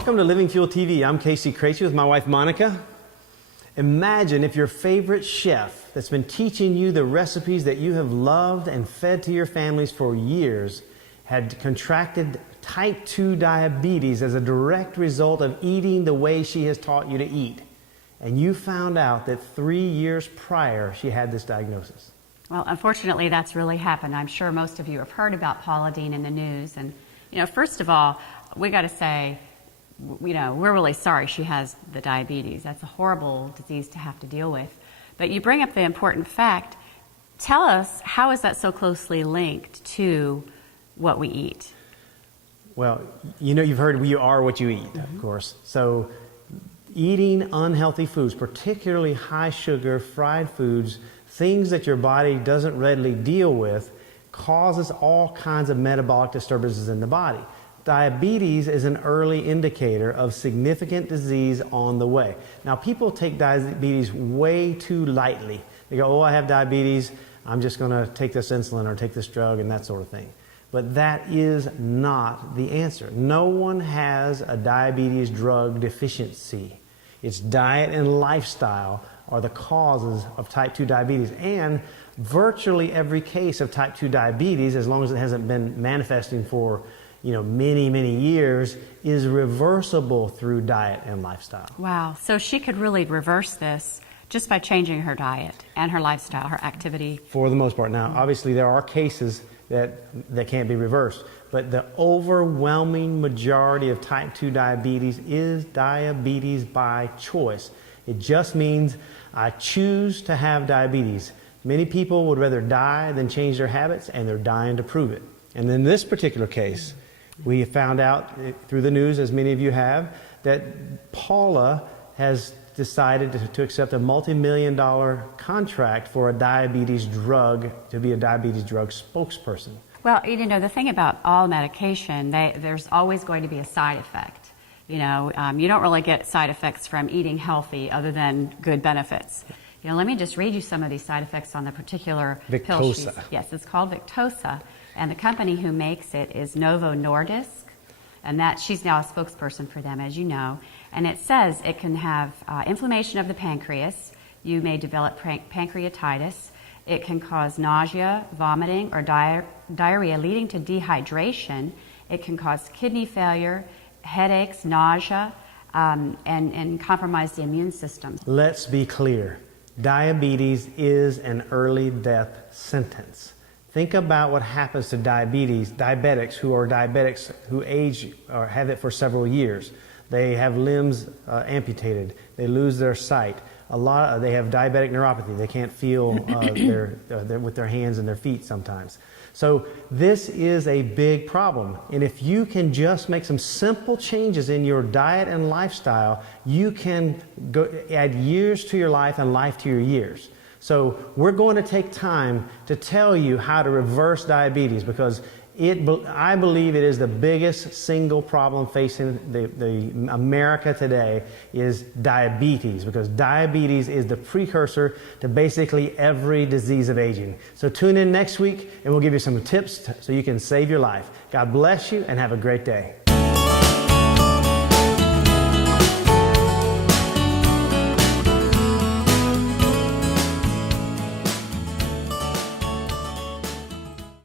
Welcome to Living Fuel TV. I'm Monica Craichy with my wife Monica. Imagine if your favorite chef that's been teaching you the recipes that you have loved and fed to your families for years had contracted type 2 diabetes as a direct result of eating the way she has taught you to eat. And you found out that 3 years prior she had this diagnosis. Well, unfortunately, that's really happened. I'm sure most of you have heard about Paula Deen in the news. And, first of all, we got to say, we're really sorry she has the diabetes. That's a horrible disease to have to deal with. But you bring up the important fact. Tell us, how is that so closely linked to what we eat? Well, you've heard you are what you eat, of course. So eating unhealthy foods, particularly high sugar, fried foods, things that your body doesn't readily deal with, causes all kinds of metabolic disturbances in the body. Diabetes is an early indicator of significant disease on the way. Now, people take diabetes way too lightly. They go, oh, I have diabetes, I'm just going to take this insulin or take this drug and that sort of thing. But that is not the answer. No one has a diabetes drug deficiency. It's diet and lifestyle are the causes of type 2 diabetes. And virtually every case of type 2 diabetes, as long as it hasn't been manifesting for many years, is reversible through diet and lifestyle. Wow. So she could really reverse this just by changing her diet and her lifestyle, her activity. For the most part. Now, obviously, there are cases that can't be reversed, but the overwhelming majority of type 2 diabetes is diabetes by choice. It just means I choose to have diabetes. Many people would rather die than change their habits, and they're dying to prove it. And in this particular case, we found out through the news, as many of you have, that Paula has decided to accept a multi-million-dollar contract for a diabetes drug, to be a diabetes drug spokesperson. Well, the thing about all medication, there's always going to be a side effect. You don't really get side effects from eating healthy other than good benefits. Let me just read you some of these side effects on the particular pill sheet. Yes, it's called Victoza, and the company who makes it is Novo Nordisk, and she's now a spokesperson for them, as you know. And it says it can have inflammation of the pancreas. You may develop pancreatitis. It can cause nausea, vomiting, or diarrhea leading to dehydration. It can cause kidney failure, headaches, nausea, and compromise the immune system. Let's be clear. Diabetes is an early death sentence. Think about what happens to diabetics who age or have it for several years. They have limbs amputated. They lose their sight. They have diabetic neuropathy. They can't feel with their hands and their feet sometimes. So this is a big problem. And if you can just make some simple changes in your diet and lifestyle, you can add years to your life and life to your years. So we're going to take time to tell you how to reverse diabetes, because I believe it is the biggest single problem facing the America today is diabetes, because diabetes is the precursor to basically every disease of aging. So tune in next week and we'll give you some tips so you can save your life. God bless you and have a great day.